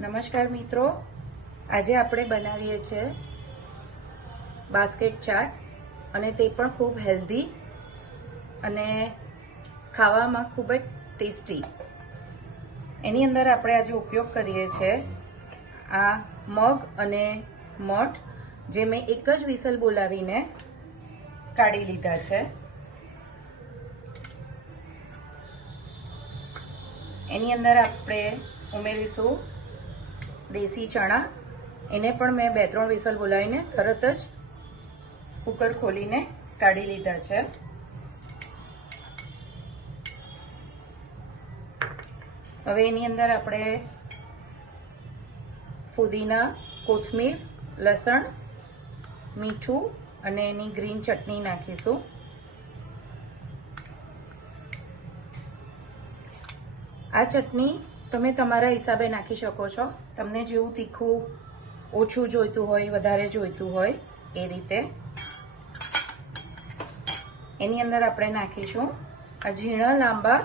નમસ્કાર મિત્રો, આજે આપણે બનાવીએ છીએ બાસ્કેટ ચાટ અને તે પણ ખૂબ હેલ્ધી અને ખાવામાં ખૂબ જ ટેસ્ટી. એની અંદર આપણે આજે ઉપયોગ કરીએ છીએ આ મગ અને મઠ, જે મેં એક જ વિસલ બોલાવીને કાઢી લીધા છે. એની અંદર આપણે ઉમેરીશું દેશી ચણા. એને પણ મેં 2-3 વિસલ બોલાવીને તરત જ કુકર ખોલીને કાઢી લીધા છે. હવે એની અંદર આપણે ફુદીના, કોથમીર, લસણ, મીઠું અને એની ગ્રીન ચટણી નાખીશું. આ ચટણી તમે તમારા હિસાબે નાખી શકો છો, તમને જેવું તીખું ઓછું જોઈતું હોય, વધારે જોઈતું હોય એ રીતે. એની અંદર આપણે નાખીશું આ ઝીણા લાંબા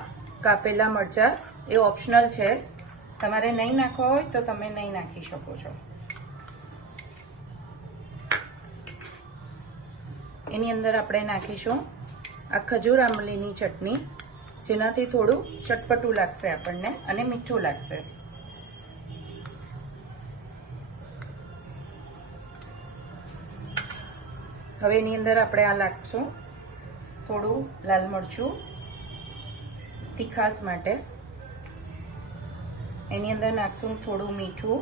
કાપેલા મરચાં. એ ઓપ્શનલ છે, તમારે નહીં નાખવા હોય તો તમે નહીં નાખી શકો છો. એની અંદર આપણે નાખીશું આ ખજૂર આંબલીની ચટણી, જેનાથી થોડું ચટપટું લાગશે આપણને અને મીઠું લાગશે. હવે એની અંદર આપણે આ નાખશું થોડું લાલ મરચું તીખાસ માટે. એની અંદર નાખશું થોડું મીઠું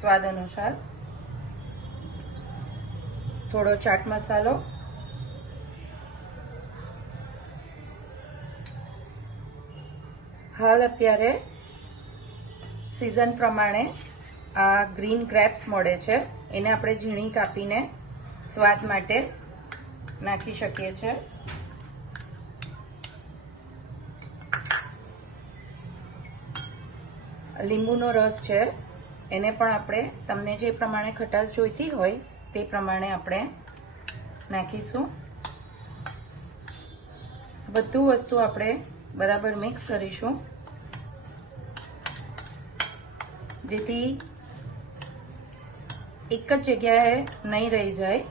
સ્વાદ અનુસાર, થોડો ચાટ મસાલો, હાલ અત્યારે સિઝન પ્રમાણે આ ગ્રીન ગ્રેપ્સ મળે છે, એને આપણે ઝીણી કાપીને સ્વાદ માટે નાખી શકીએ છીએ. લીંબુનો રસ છે, એને પણ આપણે તમને જે પ્રમાણે ખટાશ જોઈતી હોય તે પ્રમાણે આપણે નાખીશું. બધું વસ્તુ આપણે બરાબર મિક્સ કરીશું, જેથી એક જ જગ્યાએ નહીં રહી જાય.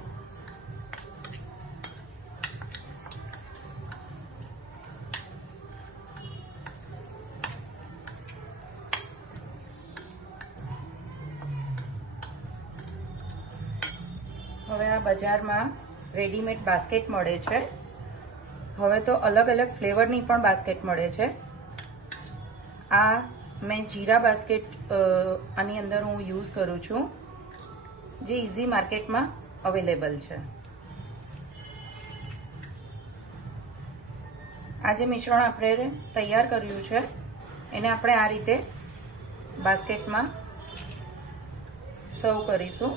હવે આ બજારમાં રેડીમેડ બાસ્કેટ મળે છે. હવે તો અલગ અલગ ફ્લેવરની પણ બાસ્કેટ મળે છે. આ મેં જીરા બાસ્કેટ આની અંદર હું યુઝ કરું છું, જે ઇઝી માર્કેટમાં અવેલેબલ છે. આ જે મિશ્રણ આપણે તૈયાર કર્યું છે એને આપણે આ રીતે બાસ્કેટમાં સર્વ કરીશું.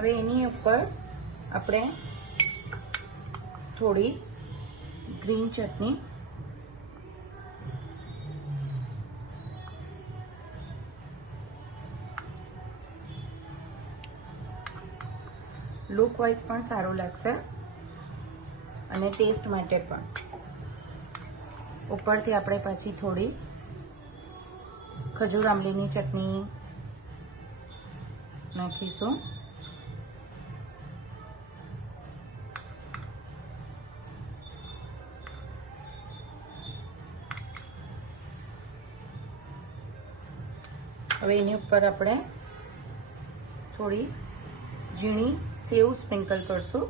હવે એની ઉપર આપણે થોડી ગ્રીન ચટણી, લુક વાઇઝ પણ સારું લાગશે અને ટેસ્ટ માટે પણ. ઉપરથી આપણે પાછી થોડી ખજૂર આંબલીની ચટણી નાખીશું. હવે એની ઉપર આપણે થોડી ઝીણી સેવ સ્પ્રિંકલ કરશું.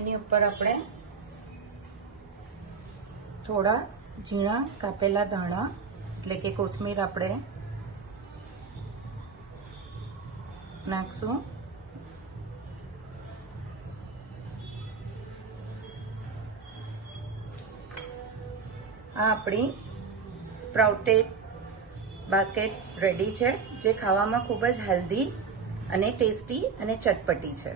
એની ઉપર આપણે થોડા ઝીણા કાપેલા ધાણા એટલે કે કોથમીર આપણે નાખશું. આ આપણી સ્પ્રાઉટેડ બાસ્કેટ રેડી છે, જે ખાવામાં ખૂબ જ હેલ્ધી અને ટેસ્ટી અને ચટપટી છે.